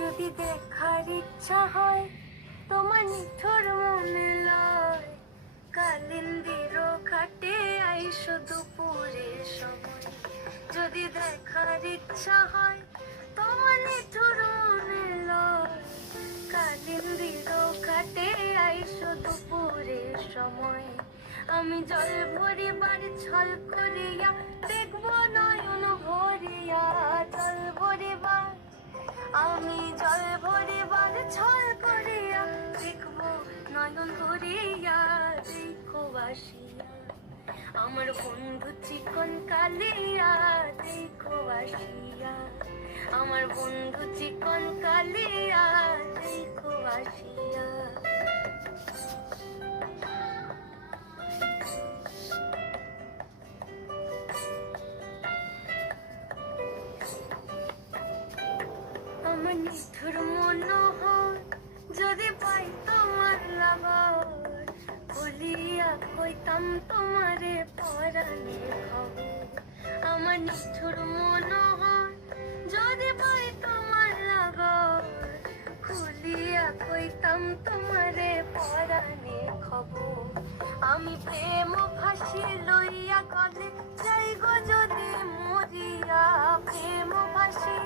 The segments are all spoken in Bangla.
যদি দেখার ইচ্ছা হয় তোমার নিঠুর মনে লয়, কালিন্দির ঘাটে আইসো দুপুরের সময়। যদি দেখার ইচ্ছা হয় তোমার নিঠুর মনে লয়, কালিন্দির ঘাটে আইসো দুপুরের সময়। আমি জল ভরিবার ছল করিয়া দেখবো নয়ন ভরিয়া, জল ভরিবার আমি জল ভরিবার ছল করিয়া দেখবো নয়ন ভরিয়া। দেখো বাসিয়া আমার বন্ধু চিকন কালিয়া, দেখো বাসিয়া আমার বন্ধু চিকন কালিয়া, দেখো বাসিয়া। আমার নিঠুর মনোহর যদি পাই তোমার লাগর, বলিয়া কইতাম তোমারে পরাণের খবর। আমার নিঠুর মনোহর যদি পাই তোমার লাগর, খুলিয়া কইতাম তোমারে পরাণের খবর। আমি প্রেম ভাসি লইয়া কলে যাই গো যদি মরিয়া, প্রেম ভাসি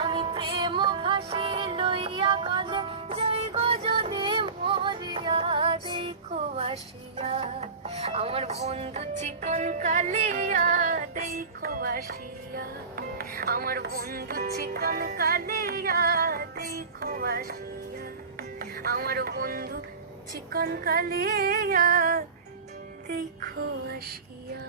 আমি প্রেম ভাসি লইয়া গলে যাই গো যদি মরিয়া। দেখো আসিয়া আমার বন্ধু চিকন কালিয়া, দেখো আসিয়া আমার বন্ধু চিকন কালিয়া, দেখো আসিয়া আমার বন্ধু চিকন কালিয়া, দেখো আসিয়া।